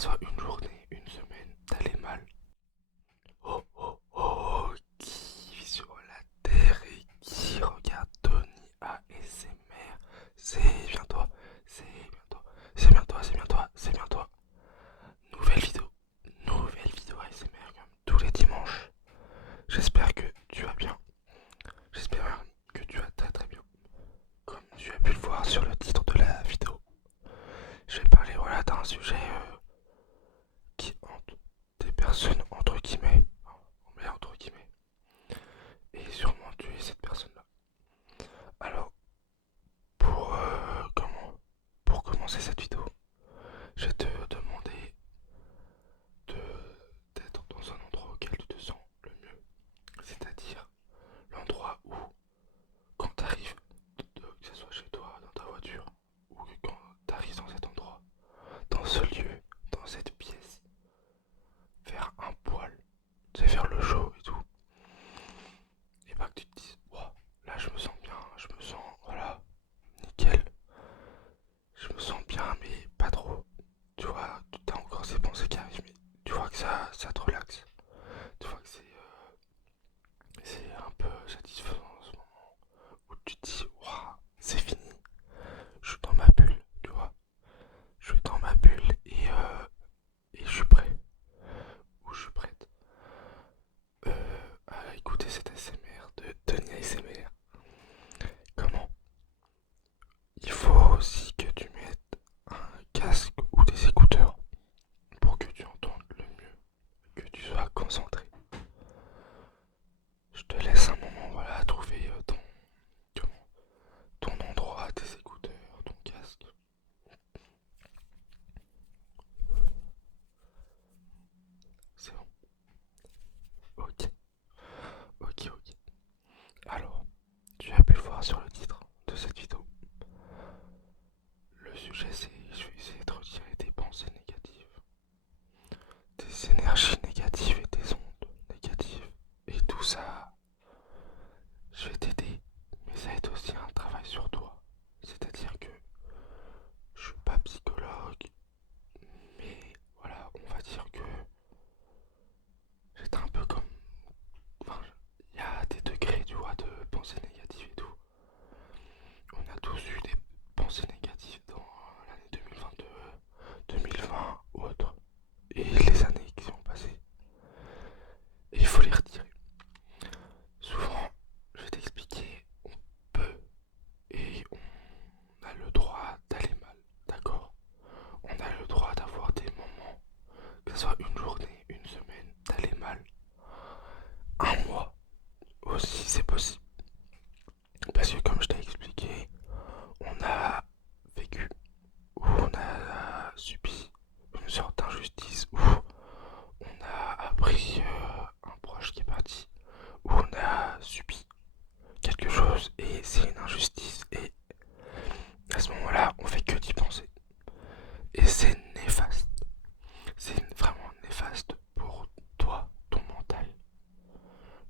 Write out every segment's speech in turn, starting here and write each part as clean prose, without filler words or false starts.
soit une journée, une semaine, t'allais mal. Oh oh oh, qui vit sur la terre et qui regarde Tony ASMR? C'est bien toi, c'est bien toi, c'est bien toi, c'est bien toi, c'est bien toi. Nouvelle vidéo ASMR comme tous les dimanches. J'espère que tu vas bien, j'espère que tu vas très très bien. Comme tu as pu le voir sur le titre de la vidéo, je vais parler voilà d'un sujet qui hante des personnes entre guillemets, on met entre guillemets, et sûrement tu es cette personne-là. Alors, pour commencer cette vidéo, je vais te demander d'être dans un endroit auquel tu te sens le mieux, c'est-à-dire l'endroit où, quand tu arrives, que ce soit chez toi, dans ta voiture, ou que quand tu arrives dans cet endroit, dans ce lieu, dans cette pièce, faire un poil, tu sais, faire le show et tout, et pas que tu te dises, wow, là je me sens bien, je me sens, voilà, nickel, je me sens bien, mais pas trop. Tu vois, tu as encore ces pensées qui arrivent, mais tu vois que ça te relaxe. Tu vois que c'est un peu satisfaisant en ce moment où tu te dis, waouh, c'est fini, je suis dans ma bulle, tu vois. Je suis dans ma bulle et je suis prêt, ou je suis prête à écouter cet ASMR de Tony ASMR. Comment? Il faut aussi que tu mettes un casque ou des écouteurs pour que tu entendes le mieux, que tu sois concentré. Je te laisse un moment, voilà, à trouver ton endroit, tes écouteurs, ton casque. C'est bon. Ok, ok. Alors, tu as pu le voir sur le titre de cette vidéo. Le sujet c'est, je vais essayer de retirer des pensées négatives, des énergies négatives et des ondes négatives. Et tout ça, je vais t'aider. Mais ça va être aussi un travail sur toi. C'est-à-dire que je suis pas psychologue, mais voilà, on va dire que j'étais un peu comme... Enfin, il y a des degrés, tu vois, de pensées négatives et tout. On a tous eu des pensées négatives dans l'année 2022, 2020 ou autre. Et les années qui sont passées. Et il faut les retirer. Souvent, je vais t'expliquer, on peut et on a le droit d'aller mal, d'accord? On a le droit d'avoir des moments, que ce soit une journée, une semaine, d'aller mal. Un mois aussi, c'est possible. Parce que comme je t'ai expliqué, on a vécu, ou on a subi une sorte d'injustice, ou on a appris un proche qui est parti, ou on a subi quelque chose et c'est une injustice et à ce moment-là on fait que d'y penser et c'est néfaste, c'est vraiment néfaste pour toi, ton mental,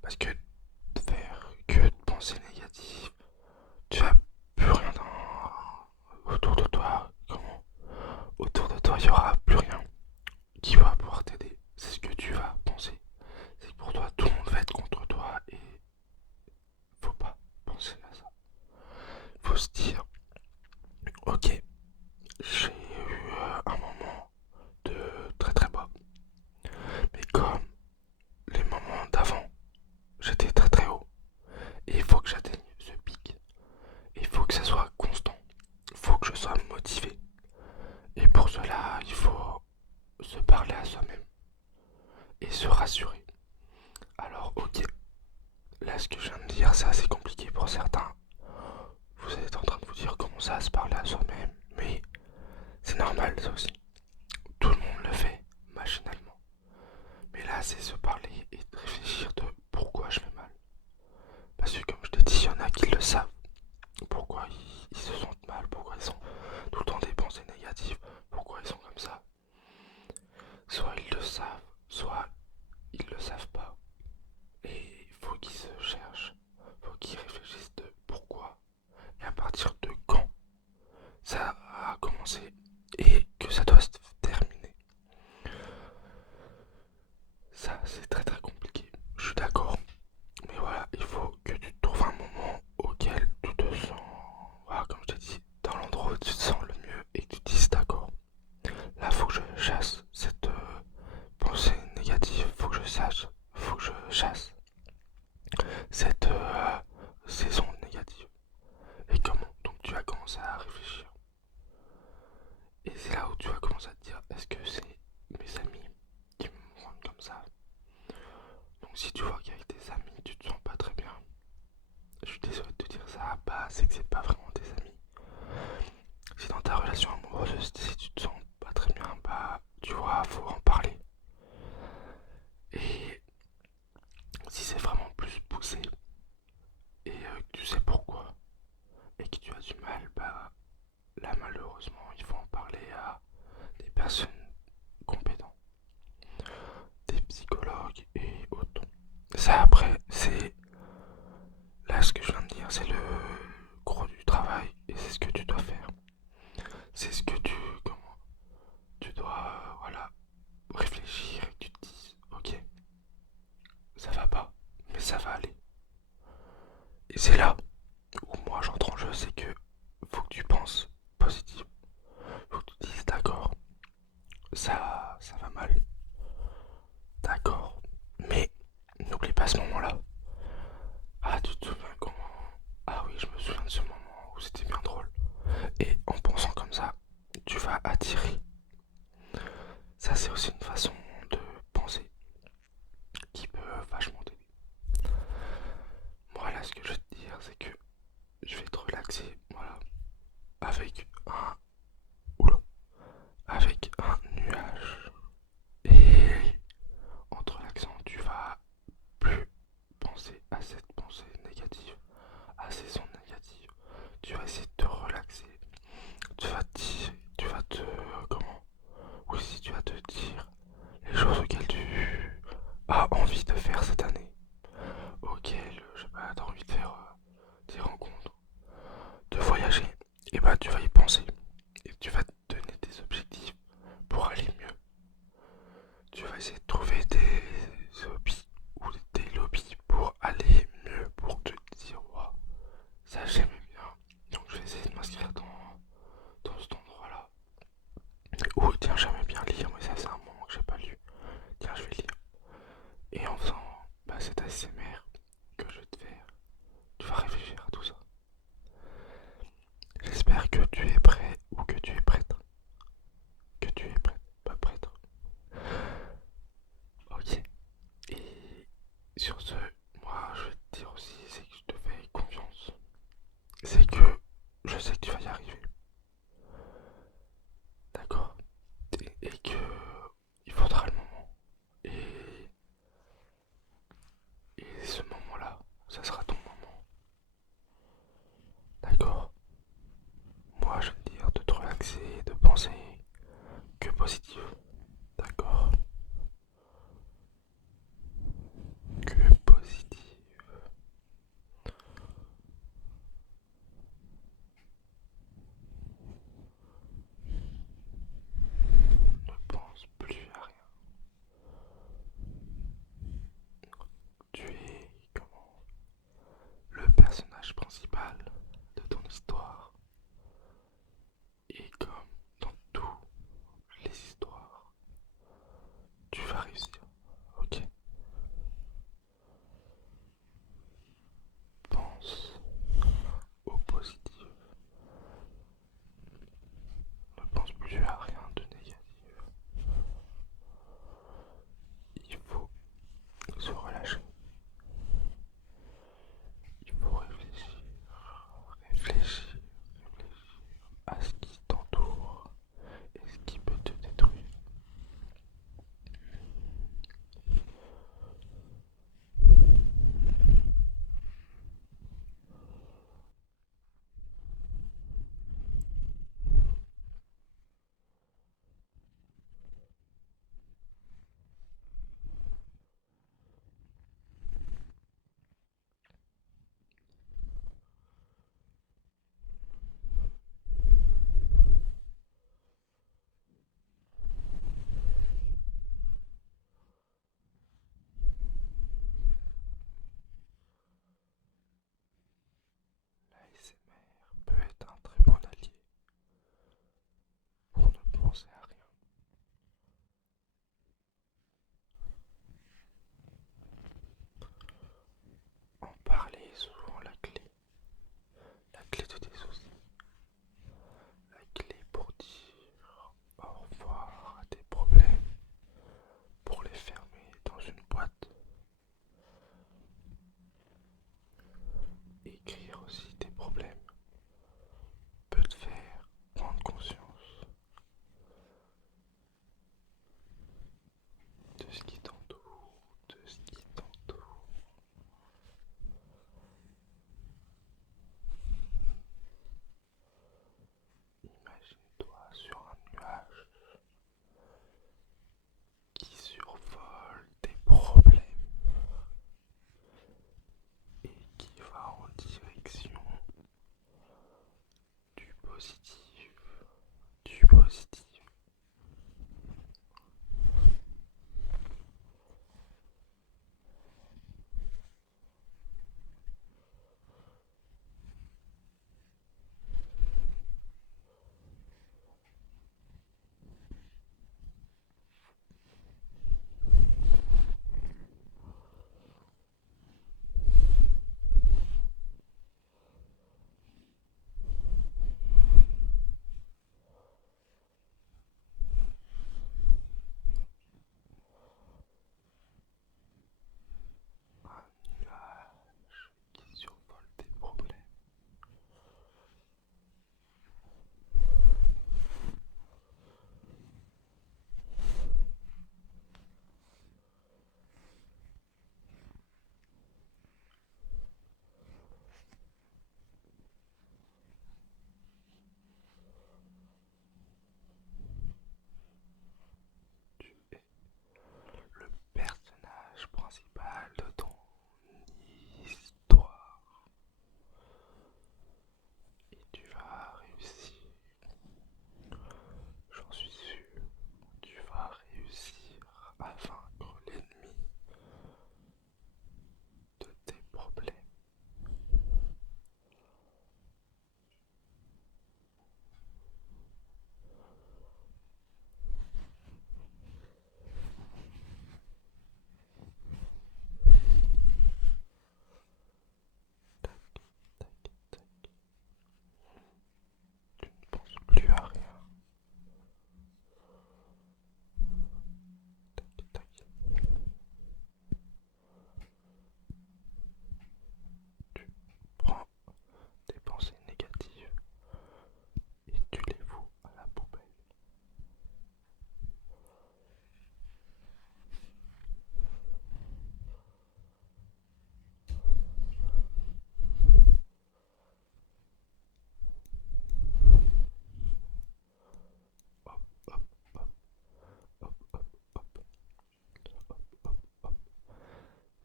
parce que de faire que de pensées négatives, tu as plus rien autour de toi. Comment? Autour de toi il y aura plus rien qui va pouvoir t'aider, c'est ce que tu vas penser, c'est que pour toi tout le monde va être contre toi et faut pas penser à ça, faut se dire ok, j'ai eu un moment de très très bas. Mais comme les moments d'avant, j'étais très très haut. Et il faut que j'atteigne ce pic. Et il faut que ça soit constant. Il faut que je sois motivé. Et pour cela, il faut se parler à soi-même et se rassurer. Alors ok, là ce que je viens de dire c'est assez compliqué pour certains. Vous êtes en train de vous dire comment ça se parler à soi-même. Mais c'est normal ça aussi. Tout le monde le fait machinalement. Mais là, c'est se parler et de réfléchir de pourquoi je fais mal. Parce que comme je t'ai dit, il y en a qui le savent. Pourquoi ils se sentent mal, pourquoi ils sont tout le temps des pensées négatives, pourquoi ils sont comme ça. Soit ils le savent, soit ils le savent pas. Et il faut qu'ils se cherchent, il faut qu'ils réfléchissent de pourquoi et à partir de quand ça a commencé et que ça doit se terminer. parce que c'est mes amis qui me rendent comme ça. Donc si tu vois qu'avec tes amis tu te sens pas très bien, je suis désolé de te dire ça, bah c'est que c'est pas vraiment tes amis. Si dans ta relation amoureuse, si tu te sens pas très bien, bah tu vois, faut en parler. Et si c'est vraiment plus poussé et que tu sais pourquoi et que tu as du mal, bah là malheureusement il faut en parler à des personnes compétentes, des psychologues et autres. Ça après c'est là ce que je viens de dire, c'est le gros du travail et c'est ce que tu dois faire. C'est ce que tu dois voilà réfléchir et que tu te dises ok ça va pas mais ça va aller. Et c'est là où moi j'entre en jeu, c'est que faut que tu penses positif. Faut que tu te dises d'accord, ça va mal, d'accord. Mais n'oublie pas ce moment-là. Ah tu te souviens comment. Ah oui je me souviens de ce moment où c'était bien drôle. Et en pensant comme ça, tu vas attirer. Ça c'est aussi une façon de penser qui peut vachement t'aider. Moi là ce que je vais te dire c'est que je vais te relaxer, voilà, avec un oula, avec un nuage. Et en te relaxant, tu vas plus penser à cette pensée négative, à ces sons négatifs. Tu vas essayer de te relaxer. Tu vas te dire, tu vas te comment. Oui, si tu vas te dire les choses auxquelles tu as envie de faire cette année, auxquelles, je sais pas, t'as envie de faire des rencontres, de voyager, et bah tu vas y penser. Et tu vas te donner des objectifs pour aller mieux. Tu vas essayer de trouver des hobbies ou des lobbies pour aller mieux, pour te dire, waouh, ça j'aimais bien. Donc je vais essayer de m'inscrire dans cet endroit-là. Ou tiens, j'aimais bien lire, mais ça c'est un moment que j'ai pas lu. Tiens, je vais lire. Et en faisant bah, cet ASMR que je vais te faire, tu vas réfléchir à tout ça. J'espère que tu es prêt ou que tu es prête. Que tu es prête, pas prêtre. Ok. Et sur ce, moi je vais te dire aussi, c'est que je te fais confiance. C'est que je sais que tu vas y arriver. D'accord. Et que il faudra le moment. Et ce moment-là, ça sera ton moment. D'accord. Moi je vais te dire de te relaxer, de penser que positif. D'accord. Que positif. Ne pense plus à rien. Tu es comment le personnage principal de ton histoire. Et comme dans toutes les histoires,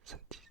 Ça te dit?